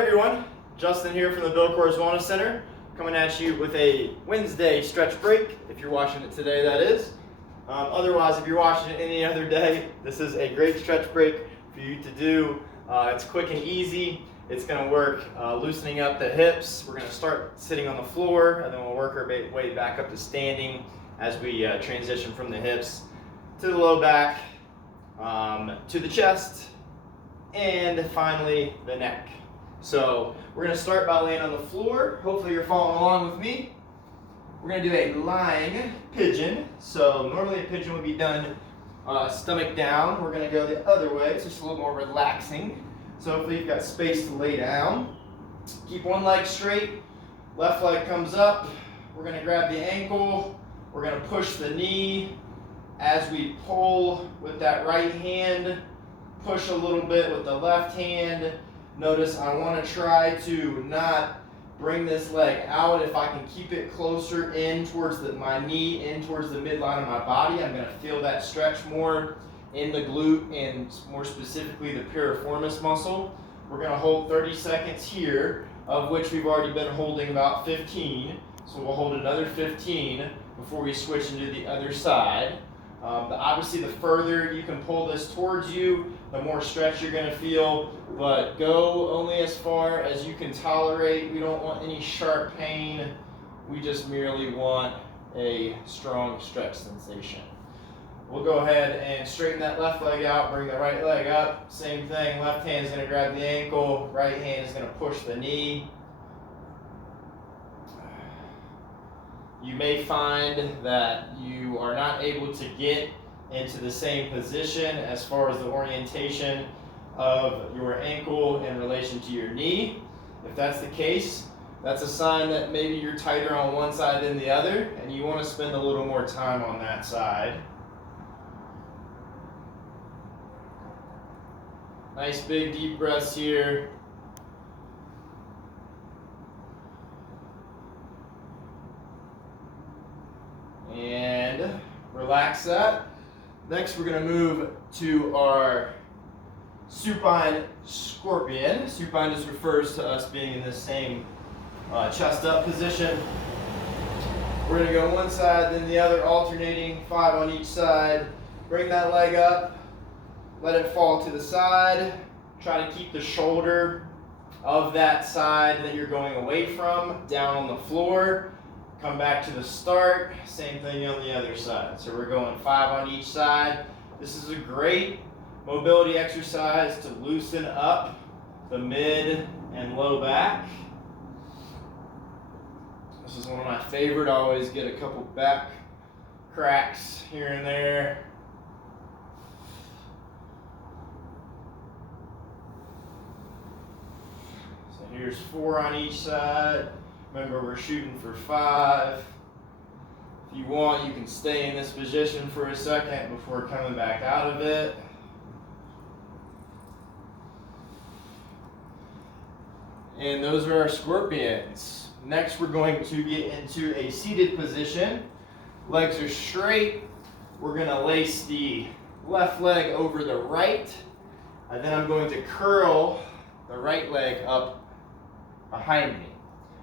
everyone, Justin here from the Bill Coors Wellness Center, coming at you with a Wednesday stretch break, if you're watching it today, that is. Otherwise, if you're watching it any other day, this is a great stretch break for you to do. It's quick and easy. It's going to work loosening up the hips. We're going to start sitting on the floor, and then we'll work our way back up to standing as we transition from the hips to the low back, to the chest, and finally the neck. So we're going to start by laying on the floor. Hopefully you're following along with me. We're going to do a lying pigeon. So normally a pigeon would be done stomach down. We're going to go the other way. It's just a little more relaxing. So hopefully you've got space to lay down. Keep one leg straight. Left leg comes up. We're going to grab the ankle. We're going to push the knee. As we pull with that right hand, push a little bit with the left hand. Notice I want to try to not bring this leg out. If I can keep it closer in towards my knee, in towards the midline of my body, I'm going to feel that stretch more in the glute and more specifically the piriformis muscle. We're going to hold 30 seconds here, of which we've already been holding about 15. So we'll hold another 15 before we switch into the other side. Obviously, the further you can pull this towards you, the more stretch you're going to feel, but go only as far as you can tolerate. We don't want any sharp pain. We just merely want a strong stretch sensation. We'll go ahead and straighten that left leg out, bring the right leg up. Same thing, left hand is going to grab the ankle, right hand is going to push the knee. You may find that you are not able to get into the same position as far as the orientation of your ankle in relation to your knee. If that's the case, that's a sign that maybe you're tighter on one side than the other, and you want to spend a little more time on that side. Nice big deep breaths here. And relax that. Next, we're going to move to our Supine Scorpion. Supine just refers to us being in the same chest up position. We're going to go one side, then the other, alternating 5 on each side. Bring that leg up, let it fall to the side. Try to keep the shoulder of that side that you're going away from down on the floor. Come back to the start, same thing on the other side. So we're going 5 on each side. This is a great mobility exercise to loosen up the mid and low back. This is one of my favorite. I always get a couple back cracks here and there. So here's 4 on each side. Remember, we're shooting for 5. If you want, you can stay in this position for a second before coming back out of it. And those are our scorpions. Next, we're going to get into a seated position. Legs are straight. We're going to lace the left leg over the right. And then I'm going to curl the right leg up behind me.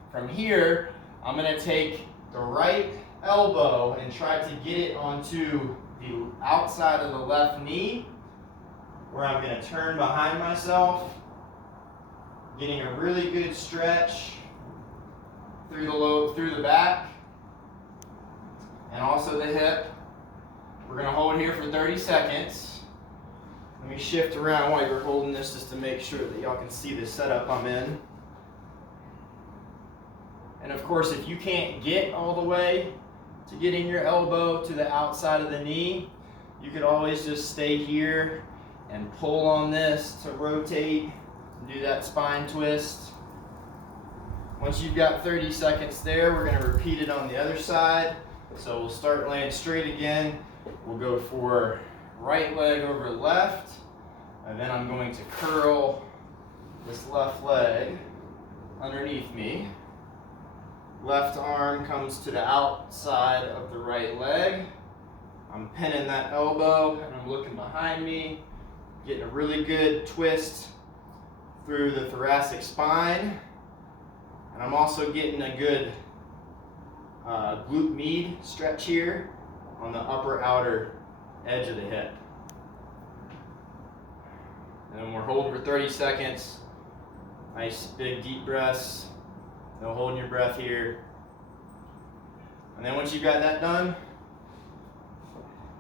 From here, I'm going to take the right elbow and try to get it onto the outside of the left knee, where I'm going to turn behind myself, getting a really good stretch through the back, and also the hip. We're going to hold here for 30 seconds. Let me shift around while you're holding this just to make sure that y'all can see the setup I'm in. And of course, if you can't get all the way to getting your elbow to the outside of the knee, you could always just stay here and pull on this to rotate and do that spine twist. Once you've got 30 seconds there, we're going to repeat it on the other side. So we'll start laying straight again. We'll go for right leg over left, and then I'm going to curl this left leg underneath me. Left arm comes to the outside of the right leg. I'm pinning that elbow and I'm looking behind me, getting a really good twist through the thoracic spine. And I'm also getting a good glute med stretch here on the upper outer edge of the hip. And then we're holding for 30 seconds. Nice big deep breaths. No holding your breath here. And then once you've got that done,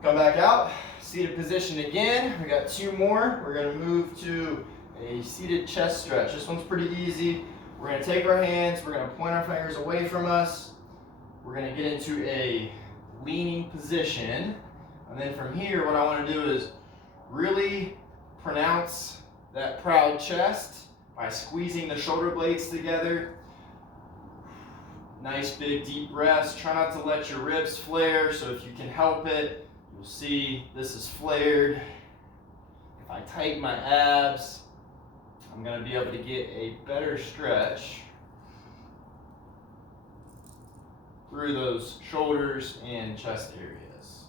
come back out, seated position again. We got 2 more. We're gonna move to a seated chest stretch. This one's pretty easy. We're gonna take our hands, we're gonna point our fingers away from us. We're gonna get into a leaning position. And then from here, what I wanna do is really pronounce that proud chest by squeezing the shoulder blades together. Nice big deep breaths. Try not to let your ribs flare, so if you can help it, you'll see this is flared. If I tighten my abs, I'm going to be able to get a better stretch through those shoulders and chest areas.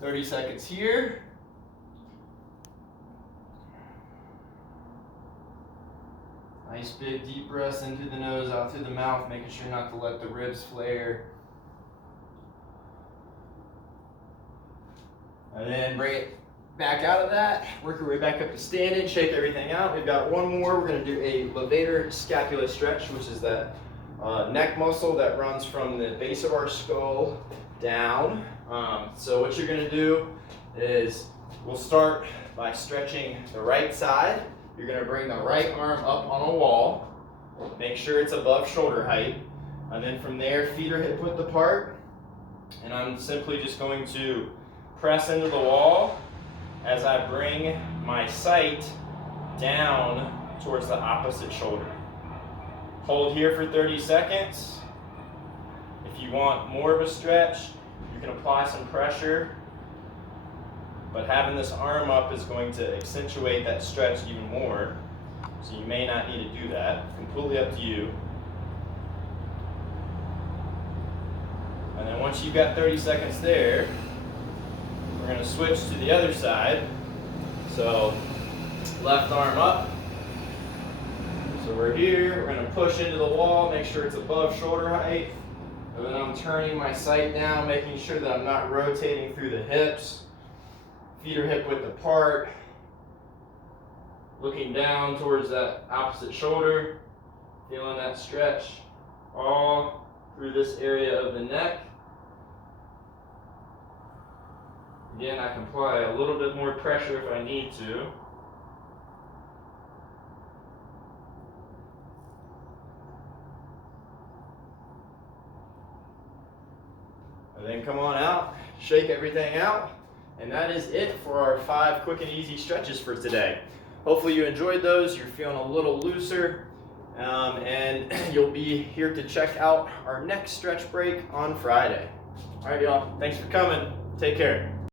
30 seconds here. Nice big deep breaths in through the nose, out through the mouth, making sure not to let the ribs flare. And then bring it back out of that, work your way back up to standing, shake everything out. We've got 1 more. We're going to do a Levator Scap Stretch, which is that neck muscle that runs from the base of our skull down. So what you're going to do is we'll start by stretching the right side. You're going to bring the right arm up on a wall. Make sure it's above shoulder height. And then from there, feet are hip width apart. And I'm simply just going to press into the wall as I bring my sight down towards the opposite shoulder. Hold here for 30 seconds. If you want more of a stretch, you can apply some pressure. But having this arm up is going to accentuate that stretch even more. So you may not need to do that. Completely up to you. And then once you've got 30 seconds there, we're going to switch to the other side. So left arm up. So we're here. We're going to push into the wall, make sure it's above shoulder height. And then I'm turning my sight down, making sure that I'm not rotating through the hips. Feet are hip width apart, looking down towards that opposite shoulder, feeling that stretch all through this area of the neck. Again, I can apply a little bit more pressure if I need to. And then come on out, shake everything out. And that is it for our 5 quick and easy stretches for today. Hopefully you enjoyed those. You're feeling a little looser. And you'll be here to check out our next stretch break on Friday. All right, y'all. Thanks for coming. Take care.